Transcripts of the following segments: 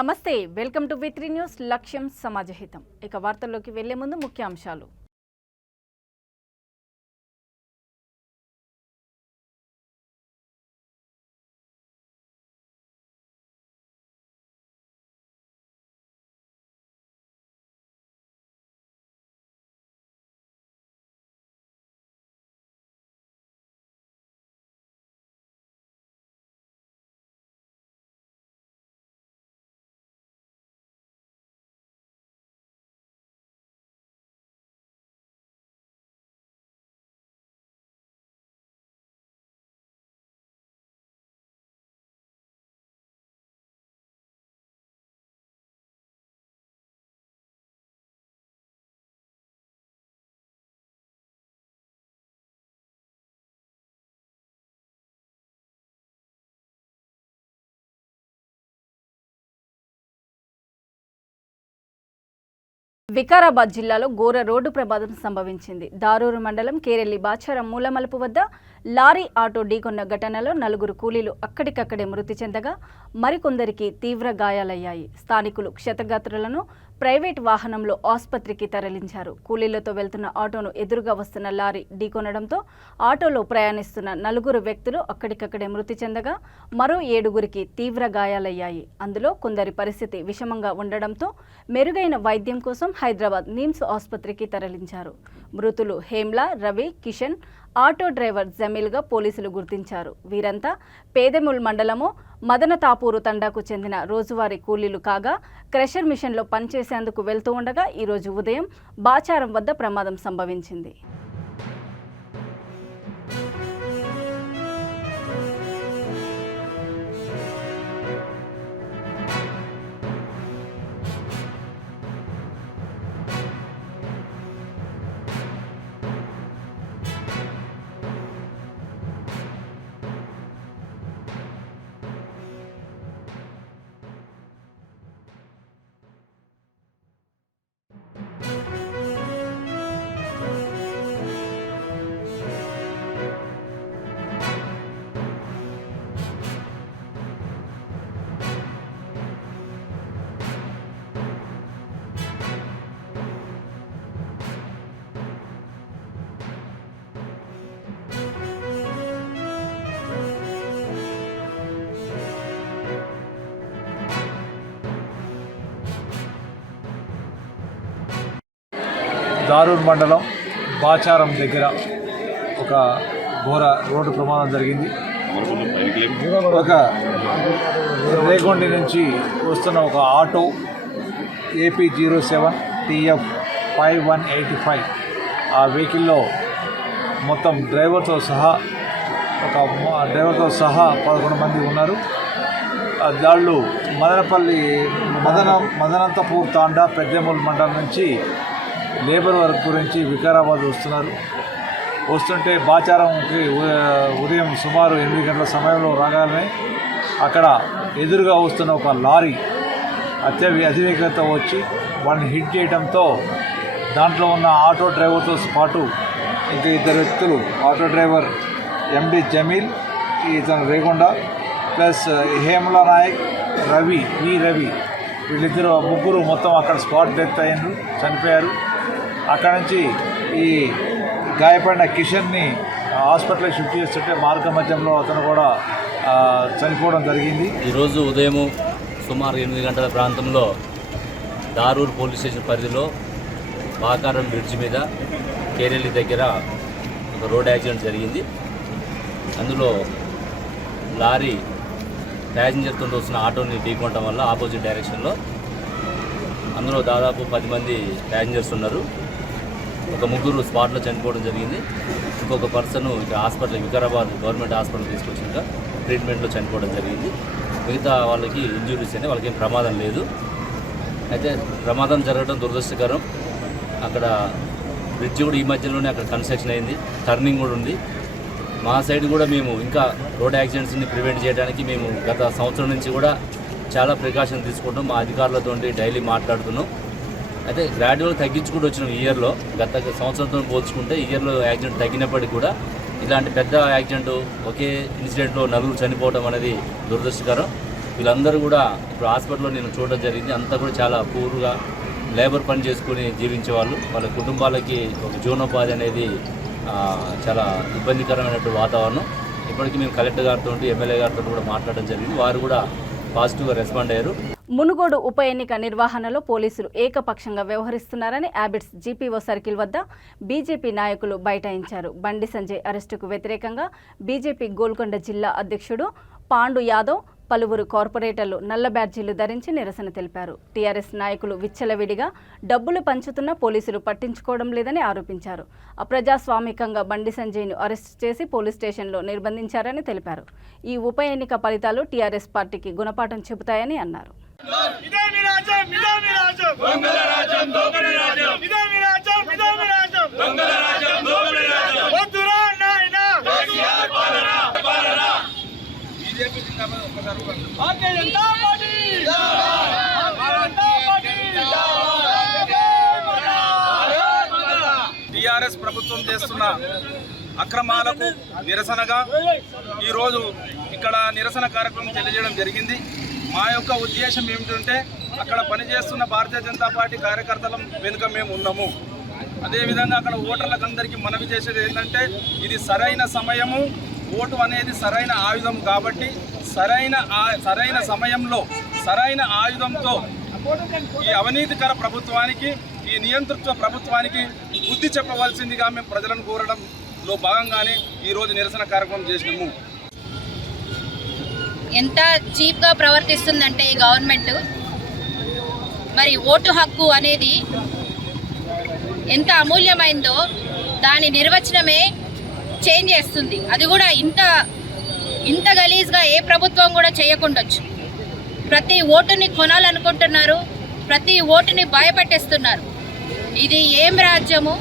నమస్తే, welcome to వి3 news. లక్ష్యం సమాజహితం. ఇక వార్తల్లోకి వెళ్లే ముందు ముఖ్యాంశాలు. వికారాబాద్ జిల్లాలో ఘోర రోడ్డు ప్రమాదం సంభవించింది. దారూరు మండలం కేరెల్లి బాచారం మూలమలుపు వద్ద లారీ ఆటో ఢీకొన్న ఘటనలో 4 కూలీలు అక్కడికక్కడే మృతి చెందగా మరికొందరికి తీవ్ర గాయాలయ్యాయి. స్థానికులు క్షతగాత్రులను ప్రైవేట్ వాహనంలో ఆసుపత్రికి తరలించారు. కూలీలతో వెళ్తున్న ఆటోను ఎదురుగా వస్తున్న లారీ ఢీకొనడంతో ఆటోలో ప్రయాణిస్తున్న 4 వ్యక్తులు అక్కడికక్కడే మృతి చెందగా మరో 7గురికి తీవ్ర గాయాలయ్యాయి. అందులో కొందరి పరిస్థితి విషమంగా ఉండడంతో మెరుగైన వైద్యం కోసం హైదరాబాద్ నిమ్స్ ఆసుపత్రికి తరలించారు. మృతులు హేమ్లా, రవి, కిషన్, ఆటో డ్రైవర్ జమీల్గా పోలీసులు గుర్తించారు. వీరంతా పేదెముల్ మండలము మదనతాపూరు తండాకు చెందిన రోజువారీ కూలీలు కాగా క్రషర్ మిషన్లో పనిచేసేందుకు వెళ్తూ ఉండగా ఈరోజు ఉదయం బాచారం వద్ద ప్రమాదం సంభవించింది. దారూర్ మండలం బాచారం దగ్గర ఒక ఘోర రోడ్డు ప్రమాదం జరిగింది. ఒక రేగొండి నుంచి వస్తున్న ఒక ఆటో AP07 TF 5185 ఆ వెహికల్లో మొత్తం డ్రైవర్తో సహా 11 మంది ఉన్నారు. వాళ్ళు మదనంతపూర్ తాండా పెద్దెముల్ మండలం నుంచి లేబర్ వర్క్ గురించి వికారాబాద్ వస్తుంటే బాచారంకి ఉదయం సుమారు 8 గంటల సమయంలో రాగానే అక్కడ ఎదురుగా వస్తున్న ఒక లారీ అతివేగంతో వచ్చి వాళ్ళని హిట్ చేయడంతో దాంట్లో ఉన్న ఆటో డ్రైవర్తో పాటు ఇంకా 2 వ్యక్తులు, ఆటో డ్రైవర్ MD జమీల్, ఇతను రేగొండ, ప్లస్ హేమలా నాయక్, రవి వీళ్ళిద్దరు ముగ్గురు మొత్తం అక్కడ స్పాట్ డెత్ అయ్యారు, చనిపోయారు. అక్కడ నుంచి ఈ గాయపడిన కిషన్ని హాస్పిటల్కి షిఫ్ట్ చేస్తుంటే మార్గ మధ్యంలో అతను కూడా చనిపోవడం జరిగింది. ఈరోజు ఉదయం సుమారు 8 గంటల ప్రాంతంలో దారూర్ పోలీస్ స్టేషన్ పరిధిలో బాకారం బ్రిడ్జ్ మీద కేరెల్లి దగ్గర ఒక రోడ్ యాక్సిడెంట్ జరిగింది. అందులో లారీ ప్యాసింజర్తో వస్తున్న ఆటోని ఢీకొనడం వల్ల ఆపోజిట్ డైరెక్షన్లో అందులో దాదాపు 10 మంది ప్యాసింజర్స్ ఉన్నారు. ఒక 3 స్పాట్లో చనిపోవడం జరిగింది. ఇంకొక పర్సన్ ఇక్కడ హాస్పిటల్ వికారాబాద్ గవర్నమెంట్ హాస్పిటల్ తీసుకొచ్చాక ట్రీట్మెంట్లో చనిపోవడం జరిగింది. మిగతా వాళ్ళకి ఇంజురీస్ అయినా వాళ్ళకి ఏం ప్రమాదం లేదు. అయితే ప్రమాదం జరగడం దురదృష్టకరం. అక్కడ బ్రిడ్జ్ కూడా ఈ మధ్యలోనే అక్కడ కన్స్ట్రక్షన్ అయింది, టర్నింగ్ కూడా ఉంది. మా సైడ్ కూడా మేము ఇంకా రోడ్ యాక్సిడెంట్స్ని ప్రివెంట్ చేయడానికి మేము గత సంవత్సరం నుంచి కూడా చాలా ప్రికాషన్ తీసుకుంటాం. మా అధికారులతో డైలీ మాట్లాడుతున్నాం. అయితే గ్రాడ్యువల్ తగ్గించుకుంటూ వచ్చినాం. ఈ ఇయర్లో గత సంవత్సరంతో పోల్చుకుంటే ఈ ఇయర్లో యాక్సిడెంట్ తగ్గినప్పటికీ కూడా ఇలాంటి పెద్ద యాక్సిడెంట్ ఒకే ఇన్సిడెంట్లో 4 చనిపోవడం అనేది దురదృష్టకరం. వీళ్ళందరూ కూడా ఇప్పుడు హాస్పిటల్లో నేను చూడడం జరిగింది. అంతా కూడా చాలా పూర్గా లేబర్ పని చేసుకుని జీవించే వాళ్ళు, వాళ్ళ కుటుంబాలకి ఒక జీవనోపాధి అనేది చాలా ఇబ్బందికరమైనటువంటి వాతావరణం. ఇప్పటికీ మేము కలెక్టర్ గారితో ఎమ్మెల్యే గారితో కూడా మాట్లాడడం జరిగింది. వారు కూడా పాజిటివ్గా రెస్పాండ్ అయ్యారు. మునుగోడు ఉప ఎన్నిక నిర్వహణలో పోలీసులు ఏకపక్షంగా వ్యవహరిస్తున్నారని అబిడ్స్ జీపీఓ సర్కిల్ వద్ద బీజేపీ నాయకులు బైఠాయించారు. బండి సంజయ్ అరెస్టుకు వ్యతిరేకంగా బీజేపీ గోల్కొండ జిల్లా అధ్యక్షుడు పాండు యాదవ్, పలువురు కార్పొరేటర్లు నల్ల బ్యాడ్జీలు ధరించి నిరసన తెలిపారు. టీఆర్ఎస్ నాయకులు విచ్చలవిడిగా డబ్బులు పంచుతున్నా పోలీసులు పట్టించుకోవడం లేదని ఆరోపించారు. అప్రజాస్వామికంగా బండి సంజయ్ను అరెస్టు చేసి పోలీస్ స్టేషన్లో నిర్బంధించారని తెలిపారు. ఈ ఉప ఎన్నిక ఫలితాలు టీఆర్ఎస్ పార్టీకి గుణపాఠం చెబుతాయని అన్నారు. టీఆర్ఎస్ ప్రభుత్వం చేస్తున్న అక్రమాలకు నిరసనగా ఈరోజు ఇక్కడ నిరసన కార్యక్రమం తెలియజేయడం జరిగింది. మా యొక్క ఉద్దేశం ఏమిటంటే అక్కడ పనిచేస్తున్న భారతీయ జనతా పార్టీ కార్యకర్తల వెనుక మేము ఉన్నాము. అదేవిధంగా అక్కడ ఓటర్లకు అందరికీ మనవి చేసేది ఏంటంటే ఇది సరైన సమయము, ఓటు అనేది సరైన ఆయుధం కాబట్టి సరైన సమయంలో సరైన ఆయుధంతో ఈ అవినీతికర ప్రభుత్వానికి, ఈ నియంతృత్వ ప్రభుత్వానికి బుద్ధి చెప్పవలసిందిగా మేము ప్రజలను కోరడంలో భాగంగానే ఈరోజు నిరసన కార్యక్రమం చేసినాము. ఎంత చీప్గా ప్రవర్తిస్తుందంటే ఈ గవర్నమెంట్, మరి ఓటు హక్కు అనేది ఎంత అమూల్యమైందో దాని నిర్వచనమే చేంజ్ చేస్తుంది. అది కూడా ఇంత గలీజ్గా ఏ ప్రభుత్వం కూడా చేయకుండొచ్చు. ప్రతి ఓటుని కొనాలనుకుంటున్నారు, ప్రతి ఓటుని భయపెట్టేస్తున్నారు. ఇది ఏం రాజ్యము?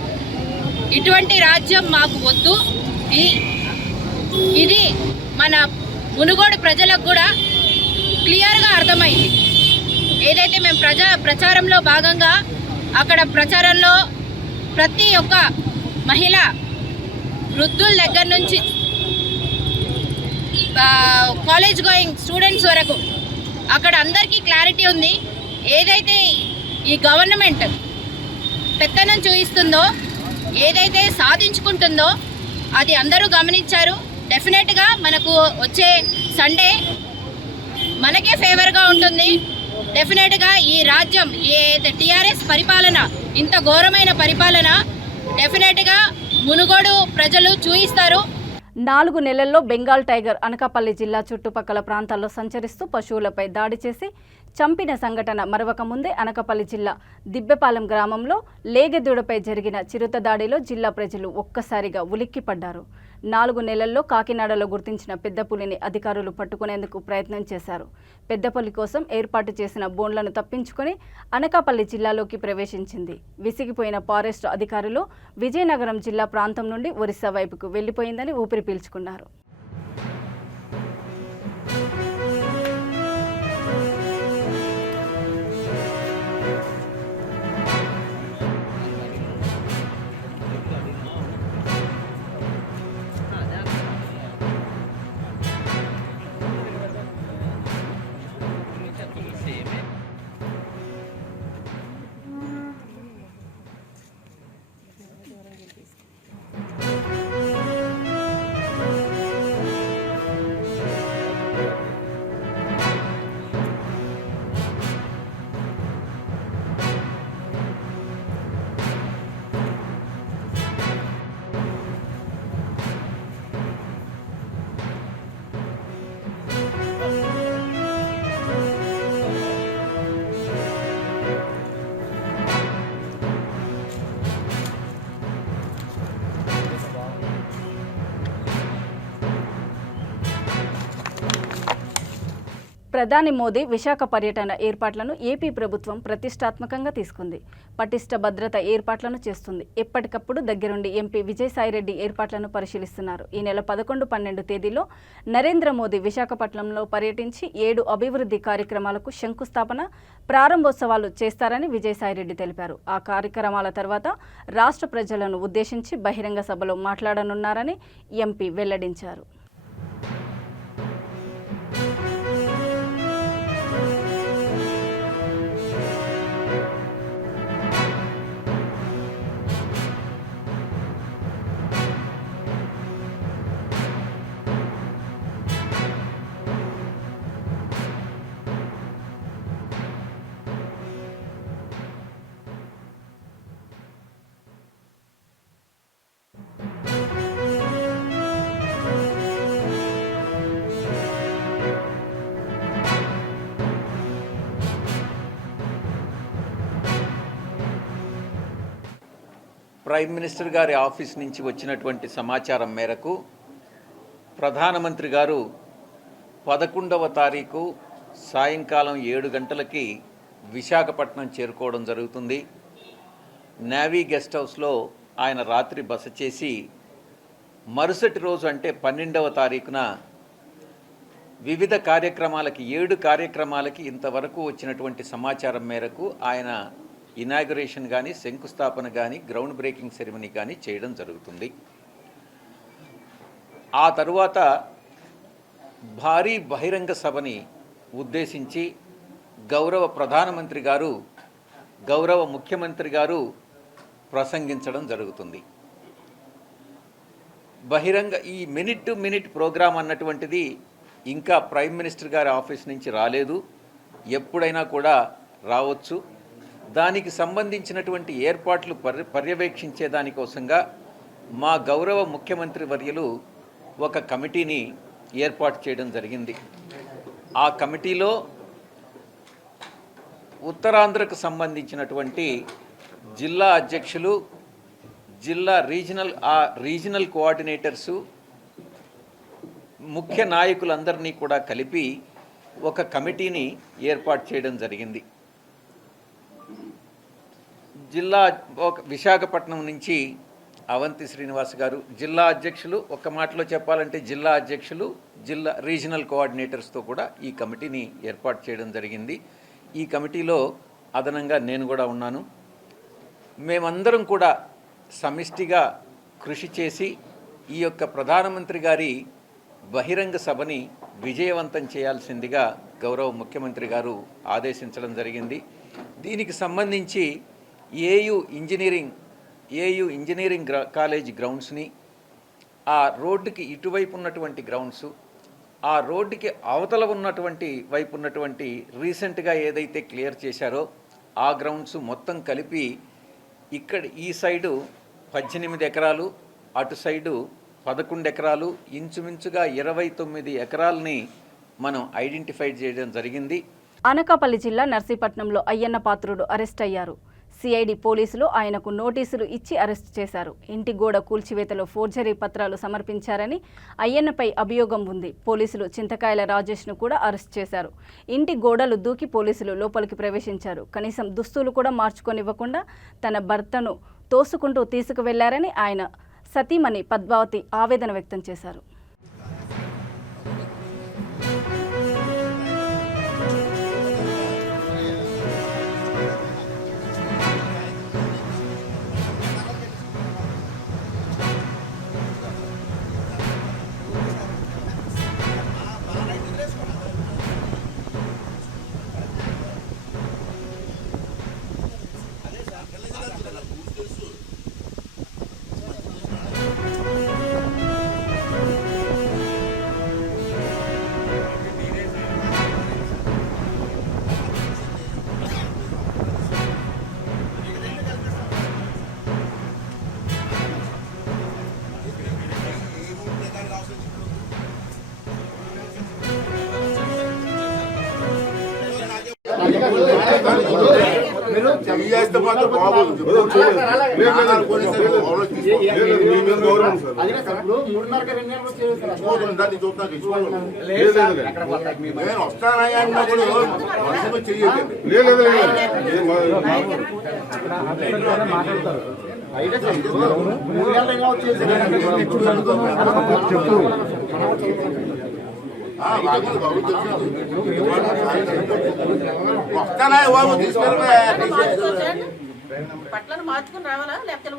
ఇటువంటి రాజ్యం మాకు వద్దు. ఇది మన మునుగోడు ప్రజలకు కూడా క్లియర్గా అర్థమైంది. ఏదైతే మేము ప్రచారంలో భాగంగా అక్కడ ప్రచారంలో ప్రతి ఒక్క మహిళ, వృద్ధుల దగ్గర నుంచి కాలేజ్ గోయింగ్ స్టూడెంట్స్ వరకు అక్కడ అందరికీ క్లారిటీ ఉంది. ఏదైతే ఈ గవర్నమెంట్ పెత్తనం చూపిస్తుందో, ఏదైతే సాధించుకుంటుందో అది అందరూ గమనించారు. డెఫినెట్గా మనకు వచ్చే సండే మనకే ఫేవర్గా ఉంటుంది. డెఫినెట్గా ఈ రాజ్యం, ఏ టీఆర్ఎస్ పరిపాలన, ఇంత ఘోరమైన పరిపాలన డెఫినెట్గా మునుగోడు ప్రజలు చూయిస్తారు. 4 నెలల్లో బెంగాల్ టైగర్ అనకాపల్లి జిల్లా చుట్టుపక్కల ప్రాంతాల్లో సంచరిస్తూ పశువులపై దాడి చేసి చంపిన సంఘటన మరవక ముందే అనకాపల్లి జిల్లా దిబ్బెపాలెం గ్రామంలో లేగెదూడపై జరిగిన చిరుత దాడిలో జిల్లా ప్రజలు ఒక్కసారిగా ఉలిక్కిపడ్డారు. 4 నెలల్లో కాకినాడలో గుర్తించిన పెద్ద పులిని అధికారులు పట్టుకునేందుకు ప్రయత్నం చేశారు. పెద్ద పులి కోసం ఏర్పాటు చేసిన బోన్లను తప్పించుకొని అనకాపల్లి జిల్లాలోకి ప్రవేశించింది. విసిగిపోయిన ఫారెస్ట్ అధికారులు విజయనగరం జిల్లా ప్రాంతం నుండి ఒరిస్సా వైపుకు వెళ్లిపోయిందని ఊపిరి పీల్చుకున్నారు. ప్రధాని మోదీ విశాఖ పర్యటన ఏర్పాట్లను ఏపీ ప్రభుత్వం ప్రతిష్టాత్మకంగా తీసుకుంది. పటిష్ట భద్రత ఏర్పాట్లను చేస్తుంది. ఎప్పటికప్పుడు దగ్గరుండి ఎంపీ విజయసాయిరెడ్డి ఏర్పాట్లను పరిశీలిస్తున్నారు. ఈ నెల 11, 12 తేదీలో నరేంద్ర మోదీ విశాఖపట్నంలో పర్యటించి 7 అభివృద్ధి కార్యక్రమాలకు శంకుస్థాపన, ప్రారంభోత్సవాలు చేస్తారని విజయసాయిరెడ్డి తెలిపారు. ఆ కార్యక్రమాల తర్వాత రాష్ట్ర ప్రజలను ఉద్దేశించి బహిరంగ సభలో మాట్లాడనున్నారని ఎంపీ వెల్లడించారు. ప్రైమ్ మినిస్టర్ గారి ఆఫీస్ నుంచి వచ్చినటువంటి సమాచారం మేరకు ప్రధానమంత్రి గారు 11వ తారీఖు సాయంకాలం 7 గంటలకి విశాఖపట్నం చేరుకోవడం జరుగుతుంది. నేవీ గెస్ట్ హౌస్లో ఆయన రాత్రి బస చేసి మరుసటి రోజు అంటే 12వ తారీఖున వివిధ కార్యక్రమాలకి 7 కార్యక్రమాలకి ఇంతవరకు వచ్చినటువంటి సమాచారం మేరకు ఆయన ఇనాగ్యురేషన్ కానీ శంకుస్థాపన కానీ గ్రౌండ్ బ్రేకింగ్ సెరమనీ కానీ చేయడం జరుగుతుంది. ఆ తరువాత భారీ బహిరంగ సభని ఉద్దేశించి గౌరవ ప్రధానమంత్రి గారు గౌరవ ముఖ్యమంత్రి గారు ప్రసంగించడం జరుగుతుంది. బహిరంగ ఈ మినిట్ టు మినిట్ ప్రోగ్రాం అన్నటువంటిది ఇంకా ప్రైమ్ మినిస్టర్ గారి ఆఫీస్ నుంచి రాలేదు, ఎప్పుడైనా కూడా రావచ్చు. దానికి సంబంధించినటువంటి ఏర్పాట్లు పర్యవేక్షించే దానికోసంగా మా గౌరవ ముఖ్యమంత్రి వర్యులు ఒక కమిటీని ఏర్పాటు చేయడం జరిగింది. ఆ కమిటీలో ఉత్తరాంధ్రకు సంబంధించినటువంటి జిల్లా అధ్యక్షులు, జిల్లా రీజనల్ కోఆర్డినేటర్సు, ముఖ్య నాయకులందరినీ కూడా కలిపి ఒక కమిటీని ఏర్పాటు చేయడం జరిగింది. విశాఖపట్నం నుంచి అవంతి శ్రీనివాస్ గారు జిల్లా అధ్యక్షులు, ఒక్క మాటలో చెప్పాలంటే జిల్లా అధ్యక్షులు, జిల్లా రీజనల్ కోఆర్డినేటర్స్తో కూడా ఈ కమిటీని ఏర్పాటు చేయడం జరిగింది. ఈ కమిటీలో అదనంగా నేను కూడా ఉన్నాను. మేమందరం కూడా సమిష్టిగా కృషి చేసి ఈ యొక్క ప్రధానమంత్రి గారి బహిరంగ సభని విజయవంతం చేయాల్సిందిగా గౌరవ ముఖ్యమంత్రి గారు ఆదేశించడం జరిగింది. దీనికి సంబంధించి ఏయు ఇంజనీరింగ్ కాలేజ్ గ్రౌండ్స్ని, ఆ రోడ్డుకి ఇటువైపు ఉన్నటువంటి గ్రౌండ్స్, ఆ రోడ్డుకి అవతల ఉన్నటువంటి వైపు ఉన్నటువంటి రీసెంట్గా ఏదైతే క్లియర్ చేశారో ఆ గ్రౌండ్స్ మొత్తం కలిపి ఇక్కడ ఈ సైడు 18 ఎకరాలు, అటు సైడు 11 ఎకరాలు, ఇంచుమించుగా 29 ఎకరాలని మనం ఐడెంటిఫై చేయడం జరిగింది. అనకాపల్లి జిల్లా నర్సీపట్నంలో అయ్యన్న పాత్రుడు అరెస్ట్ అయ్యారు. సిఐడి పోలీసులు ఆయనకు నోటీసులు ఇచ్చి అరెస్టు చేశారు. ఇంటి గోడ కూల్చివేతలో ఫోర్జరీ పత్రాలు సమర్పించారని అయ్యన్నపై అభియోగం ఉంది. పోలీసులు చింతకాయల రాజేష్ను కూడా అరెస్ట్ చేశారు. ఇంటి గోడలు దూకి పోలీసులు లోపలికి ప్రవేశించారు. కనీసం దుస్తులు కూడా మార్చుకొనివ్వకుండా తన భర్తను తోసుకుంటూ తీసుకువెళ్లారని ఆయన సతీమణి పద్మావతి ఆవేదన వ్యక్తం చేశారు. చేస్తే మాత్రం బాగోదు. నేను వస్తానయ్యా అన్నప్పుడు మనసు చెయ్యలేదు. వస్తానా బాబు తీసుకెళ్ళి పట్లను మార్చుకుని రావాలా లేకపోతే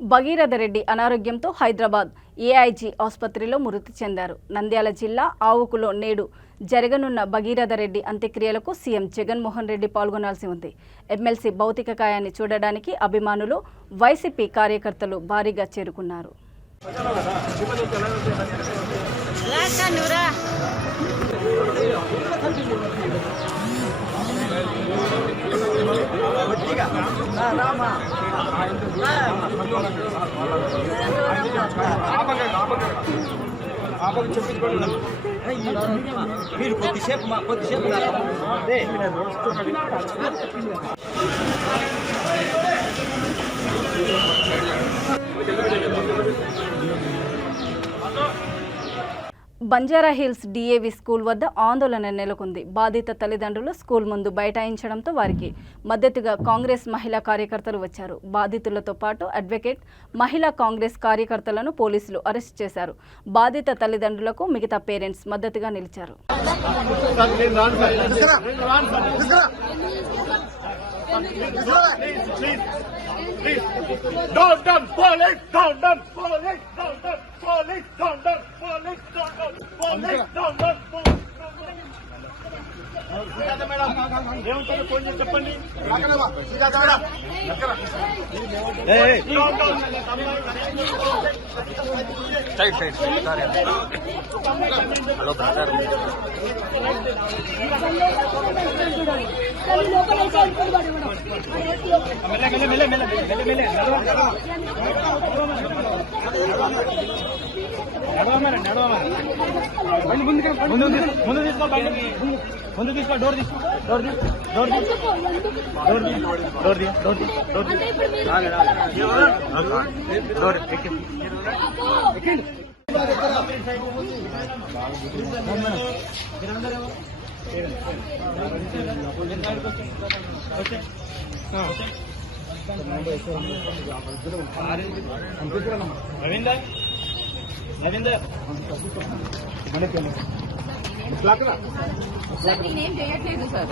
భగీరథ రెడ్డి అనారోగ్యంతో హైదరాబాద్ ఏఐజీ ఆసుపత్రిలో మృతి చెందారు. నంద్యాల జిల్లా ఆవుకులో నేడు జరగనున్న భగీరథ రెడ్డి అంత్యక్రియలకు సీఎం జగన్మోహన్ రెడ్డి పాల్గొనాల్సి ఉంది. ఎమ్మెల్సీ భౌతిక కాయాన్ని చూడడానికి అభిమానులు, వైసీపీ కార్యకర్తలు భారీగా చేరుకున్నారు. మీరు కొద్దిసేపు బంజారాహిల్స్ డిఏవి స్కూల్ వద్ద ఆందోళన నెలకొంది. బాధిత తల్లిదండ్రులు స్కూల్ ముందు బైఠాయించడంతో వారికి మద్దతుగా కాంగ్రెస్ మహిళా కార్యకర్తలు వచ్చారు. బాధితులతో పాటు అడ్వకేట్, మహిళా కాంగ్రెస్ కార్యకర్తలను పోలీసులు అరెస్ట్ చేశారు. బాధిత తల్లిదండ్రులకు మిగతా పేరెంట్స్ మద్దతుగా నిలిచారు. చెప్పండి. హలో బ్రదర్, ముందు తీసుకో, డోర్ రవీందర్ నేనేం చేయట్లేదు సార్.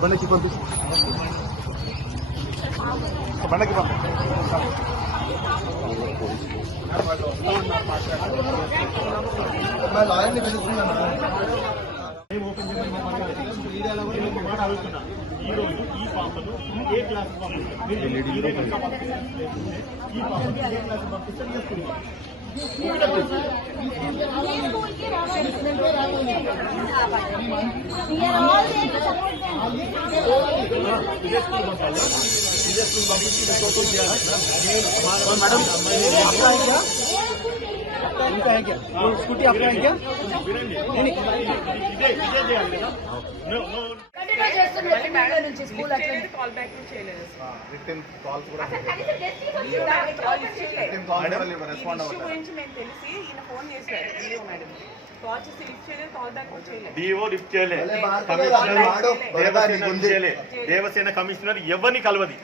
బండికి పంపిస్తాను. బండికి లాయర్ని పిలుస్తున్నాను. ఈ రోజు ఈ పాపలు ఏ క్లాస్ स्कूटी अप्लाई किया దేవసేన కమిషనర్ ఎవరిని కలవది,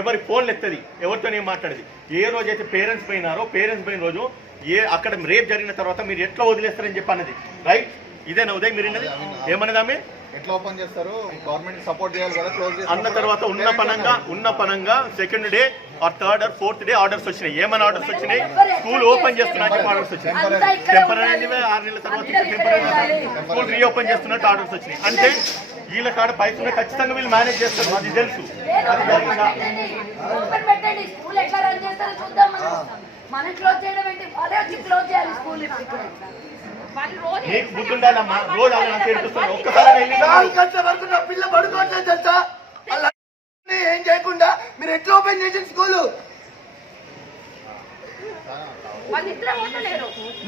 ఎవరి ఫోన్లు ఎత్తది, ఎవరితో ఏం మాట్లాడేది. ఏ రోజైతే పేరెంట్స్ పోయిన రోజు అక్కడ రేప్ జరిగిన తర్వాత మీరు ఎట్లా వదిలేస్తారని చెప్పి అన్నది. రైట్, ఇదేనా ఉదయం మీరు ఏమన్నది? ఆమె ఎట్లా ఓపెన్ చేస్తారు, గవర్నమెంట్ సపోర్ట్ చేయాలి కదా, క్లోజ్ అన్న తర్వాత ఉన్న పనంగా second day or third or fourth day orders వచ్చినాయి. ఏమైనా ఆర్డర్స్ వచ్చినాయి? స్కూల్ ఓపెన్ చేస్తున్నా చెప్పి ఆర్డర్స్ వచ్చినాయి. టెంపరీ 6 నెలల తర్వాత టెంపరీ స్కూల్ రీఓపెన్ చేస్తున్నట్టు ఆర్డర్స్ వచ్చినాయి. అంటే వీళ్ళ కాడ పైసలు ఖచ్చితంగా వీళ్ళు మేనేజ్ చేస్తారు, అది తెలుసు. అది జరిగిందా? నీకు బుద్ధి ఉండాలమ్మా, రోజు అలా ఏడుస్తున్నాను. ఒక్కసారి పిల్ల పడుకోవట్లేదు తెలుసా? ఏం చేయకుండా మీరు ఎట్లా ఓపెన్ చేసిన స్కూలు?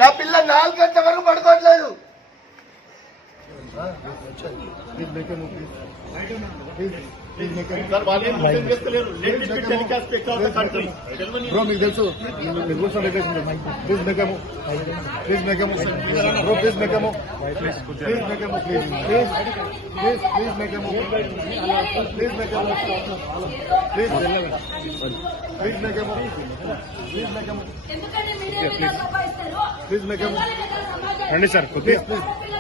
నా పిల్ల 4 గంటల వరకు పడుకోవట్లేదు. బ్రో మీకు తెలుసు, రూల్స్ అండ్ రెగ్యులేషన్. ప్లీజ్ మేకము, ప్లీజ్ మేకము, బ్రో ప్లీజ్ మేకము, ప్లీజ్ మేకము, ప్లీజ్ ప్లీజ్ ప్లీజ్ ప్లీజ్ మేకము, ప్లీజ్ మేకము, ప్లీజ్ ప్లీజ్ మేకము, ప్లీజ్ మేకము, ప్లీజ్ మేకము. రండి సార్, ప్లీజ్ ప్లీజ్ ప్లీజ్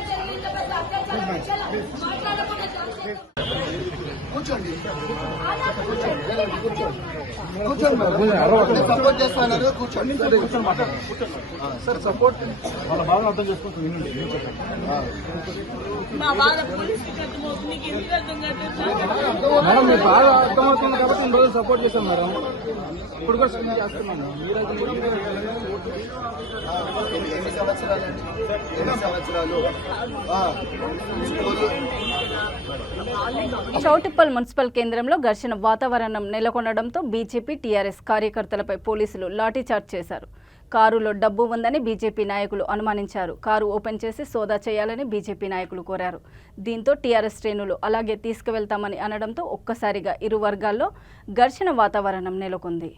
కూర్చోండి కూర్చోండి సపోర్ట్ చేస్తున్నారు కూర్చోండి సార్ సపోర్ట్ వాళ్ళ బాగా అర్థం చేసుకుంటూ వినండి మేడం మీరు బాగా అర్థమవుతుంది కాబట్టి ఇన్ని రోజులు సపోర్ట్ చేశాం మేడం ఇప్పుడు కూడా చేస్తున్నాము ఎన్ని సంవత్సరాలండి ఎన్ని సంవత్సరాలు స్కూల్ చౌటిప్పల్ మున్సిపల్ కేంద్రంలో ఘర్షణ వాతావరణం నెలకొనడంతో బీజేపీ టీఆర్ఎస్ కార్యకర్తలపై పోలీసులు లాఠీచార్జ్ చేశారు. కారులో డబ్బు ఉందని బీజేపీ నాయకులు అనుమానించారు. కారు ఓపెన్ చేసి సోదా చేయాలని బీజేపీ నాయకులు కోరారు. దీంతో టీఆర్ఎస్ శ్రేణులు అలాగే తీసుకువెళ్తామని అనడంతో ఒక్కసారిగా ఇరు వర్గాల్లో ఘర్షణ వాతావరణం నెలకొంది.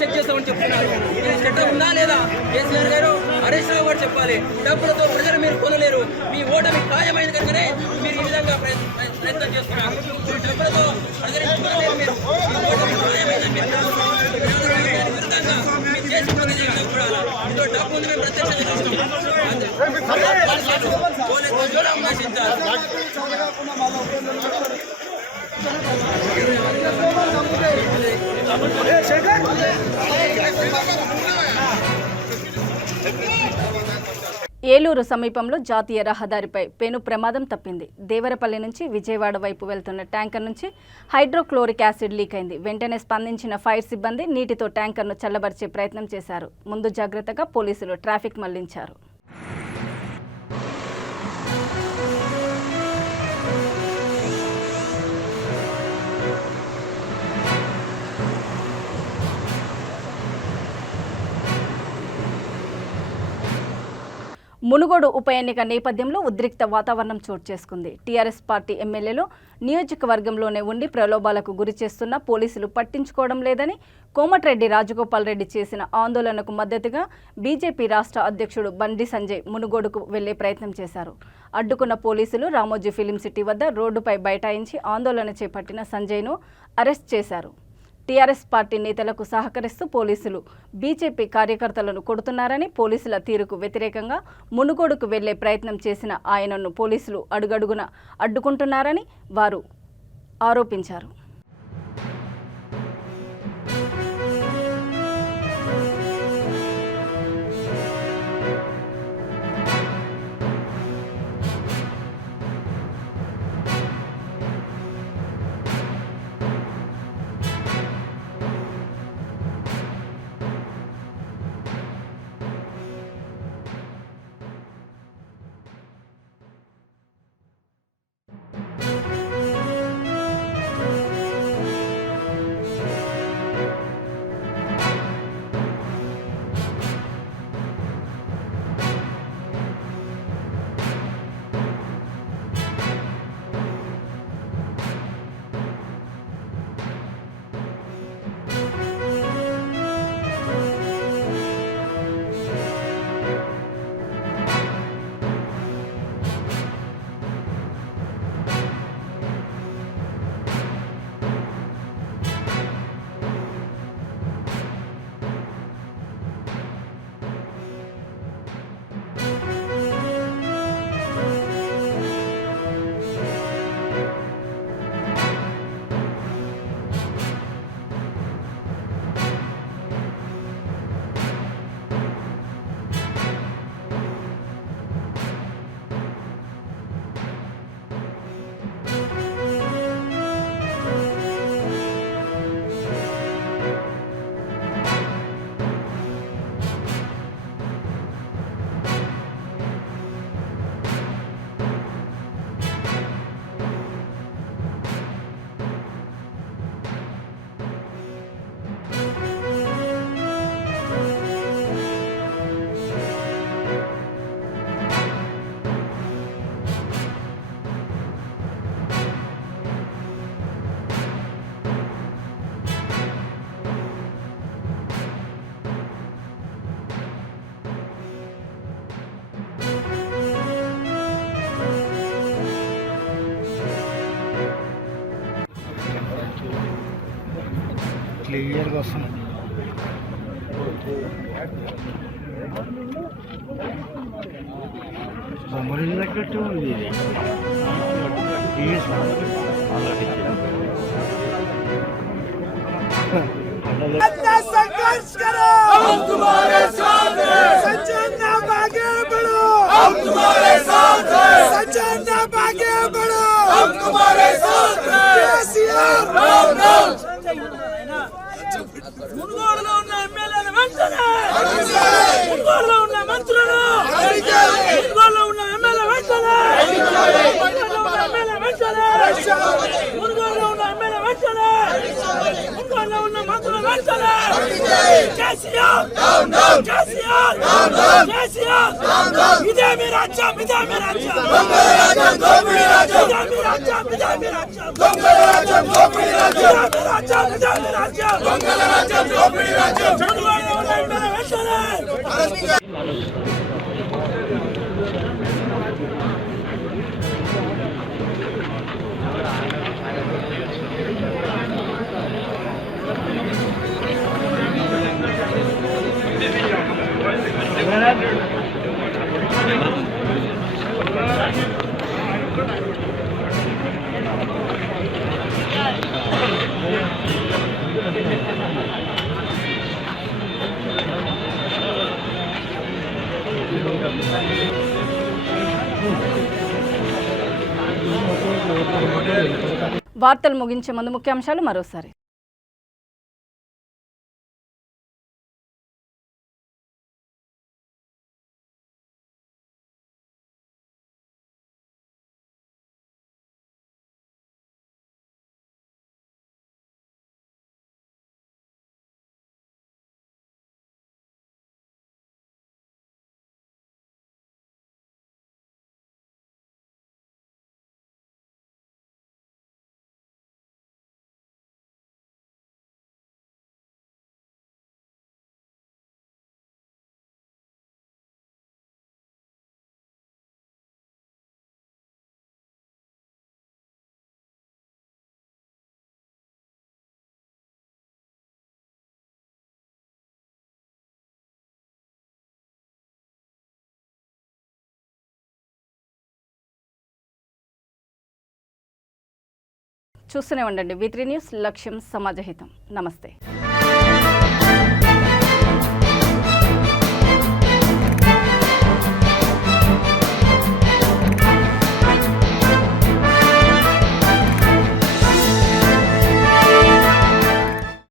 చెక్ చేస్తామని చెప్తున్నారు. చట్టం ఉందా లేదా? కేసీఆర్ గారు హరీష్ రావు గారు చెప్పాలి. డబ్బులతో ప్రజలు మీరు కొనలేరు. మీ ఓటమి ఖాయమైంది కనుకనే మీరు ఈ విధంగా ప్రయత్నం చేస్తున్నారు. డబ్బులతో ప్రజలు కొనలేరు. మీరు ఓటమి ఖాయమైందని మీరు విరుద్ధంగా మీరు చేసి ప్రతిజీవితం చూడాలి. ఇందులో డబ్బు ఉంది, మేము ప్రత్యక్షంగా ఏలూరు సమీపంలో జాతీయ రహదారిపై పెను ప్రమాదం తప్పింది. దేవరపల్లి నుంచి విజయవాడ వైపు వెళ్తున్న ట్యాంకర్ నుంచి హైడ్రోక్లోరిక్ యాసిడ్ లీక్ అయింది. వెంటనే స్పందించిన ఫైర్ సిబ్బంది నీటితో ట్యాంకర్ను చల్లబరిచే ప్రయత్నం చేశారు. ముందు జాగ్రత్తగా పోలీసులు ట్రాఫిక్ మళ్లించారు. మునుగోడు ఉప ఎన్నిక నేపథ్యంలో ఉద్రిక్త వాతావరణం చోటు చేసుకుంది. టీఆర్ఎస్ పార్టీ ఎమ్మెల్యేలు నియోజకవర్గంలోనే ఉండి ప్రలోభాలకు గురి చేస్తున్న పోలీసులు పట్టించుకోవడం లేదని కోమటిరెడ్డి రాజగోపాల్ రెడ్డి చేసిన ఆందోళనకు మద్దతుగా బీజేపీ రాష్ట్ర అధ్యక్షుడు బండి సంజయ్ మునుగోడుకు వెళ్లే ప్రయత్నం చేశారు. అడ్డుకున్న పోలీసులు రామోజీ ఫిలిం సిటీ వద్ద రోడ్డుపై బైఠాయించి ఆందోళన చేపట్టిన సంజయ్ను అరెస్ట్ చేశారు. టీఆర్ఎస్ పార్టీ నేతలకు సహకరిస్తూ పోలీసులు బీజేపీ కార్యకర్తలను కొడుతున్నారని, పోలీసుల తీరుకు వ్యతిరేకంగా మునుగోడుకు వెళ్లే ప్రయత్నం చేసిన ఆయనను పోలీసులు అడుగడుగున అడ్డుకుంటున్నారని వారు ఆరోపించారు. క్లియర్గా వస్తుంది. బొమ్మలు తగ్గట్టు ఉంది ఇది. संघर्ष करो, हम तुम्हारे साथ हैं। सचिन आप आगे बढ़ो, हम तुम्हारे साथ हैं। सचिन आप आगे बढ़ो, हम तुम्हारे साथ हैं। केसीआर राम राम। మునుగోడులో ఉన్న ఎమ్మెల్యేల వెంటనే, మునుగోడులో ఉన్న మంత్రులు, మునుగోడులో ఉన్న ఎమ్మెల్యే వెంటనే, మునుగోడులో ఉన్న ఎమ్మెల్యే వెంటనే, మునుగోడులో ఉన్న ఎమ్మెల్యే వెంటనే, మునుగోడులో ఉన్న మంత్రులు వెంటనే. కేసీఆర్ కేసీఆర్ కేసీఆర్ ఇదే మీ రాజ్యం, ఇదే మీ రాజ్యం, ఇదే మీ రాజ్యం, ఇదే మీ రాజ్యం, ఇదే మీ రాజ్యం, ఇదే మీ రాజ్యం. వార్తలు ముగించే ముందు ముఖ్యాంశాలు మరోసారి. చూస్తూనే ఉండండి V3 న్యూస్, లక్ష్యం సమాజహితం. నమస్తే.